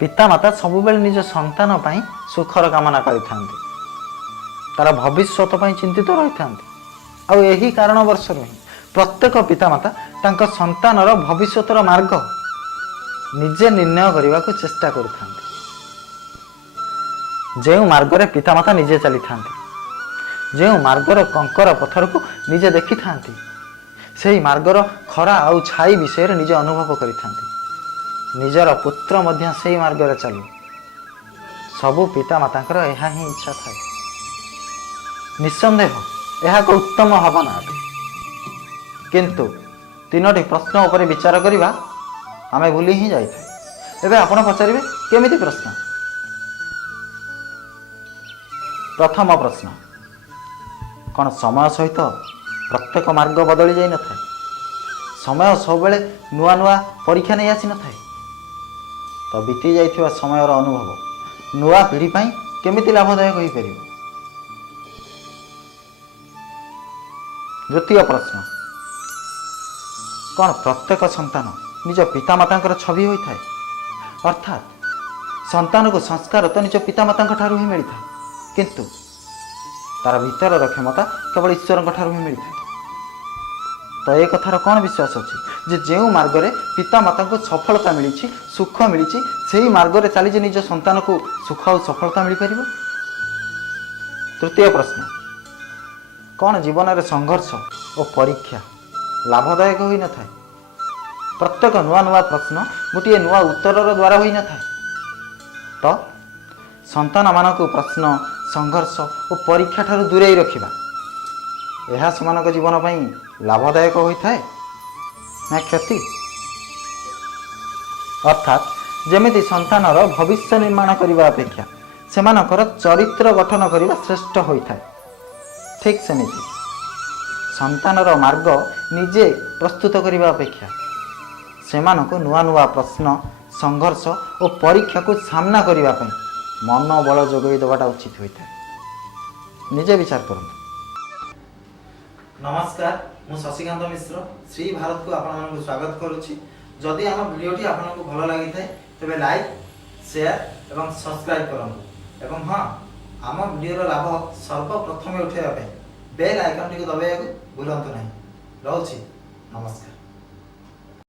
पितामाता सबुबेले निज संतान पई सुखर कामना करिथांती, तार भविष्यत पई चिंतित रहिथांती। आ यही कारण वर्ष ही प्रत्येक पितामाता तांको संतानर भविष्यतर मार्ग निजे निर्णय करने को चेष्टा करुथांती। जो मार्ग पितामाता निजे चली थांती, जो मार्गर कंकर पथर को निजे देखि थांती, से मार्गर खरा आउ छाई विषय निजे अनुभव करि थांती। निजर पुत्र मध्य से मार्ग चलु सबु पितामातांकर यह ही इच्छा थाए। निस्संदेह यह एक उत्तम भावना अटे, किंतु तीनोटी प्रश्न उपर विचार करवा आमे भूली ही जाई थाए। एबे आपण पचारिबे केमिति प्रश्न? प्रथम प्रश्न, कौन समय सहित प्रत्येक मार्ग बदली जाई न थाए? समय सब बेले नुआ नुआ परीक्षा नहीं आसी न थाए? तो बीती जाइथिबा समयर अनुभव नुआ पीढ़ी पई केमिति लाभदायक होई परिबो? द्वितीय प्रश्न, कौन प्रत्येक संतान निज पितामातांकर छवि होई थाए? अर्थात संतान को संस्कार तो निज पितामातांक ठारू ही मिली थाए, किंतु तार भीतर क्षमता केवल ईश्वर ठारू ही मिली थाए। तो ये कथार कौन विश्वास अच्छी जो मार्ग में पितामाता को सफलता मिली, सुख मिली, से मार्ग में चली निज संतान को सुख और सफलता मिल पार? तृतीय प्रश्न, कौन जीवन में संघर्ष और परीक्षा लाभदायक होई न थाए? प्रत्येक नुआ नुआ प्रश्न गोटे नुआ उत्तर द्वारा होई न थाए। तो संतान मानक प्रश्न संघर्ष और परीक्षा ठारू दूरे रखिबा यह सेमानक जीवन पई लाभदायक होइथाए ना क्षति? अर्थात जेमिति संतानर भविष्य निर्माण करने अपेक्षा सेमानकर चरित्र गठन करने श्रेष्ठ होइथाए, ठीक सेमिति संतानर मार्ग निजे प्रस्तुत करने अपेक्षा सेमानक नुआ नुआ प्रश्न संघर्ष और परीक्षा को सामना करने मनोबल जोगई देवाटा उचित होता है। निजे विचार करते। नमस्कार, मु शशिकांत मिश्र श्री भारत को आपको स्वागत करुच्ची। जदि आम भिडियोटी आपको भल लगी था तेज लाइक शेयर और सब्सक्राइब करूँ। एवं हाँ, आम भिडियोर लाभ सर्वप्रथम उठाइवाई बेल आइकन टी दबाइक भूलु ना। रोची नमस्कार।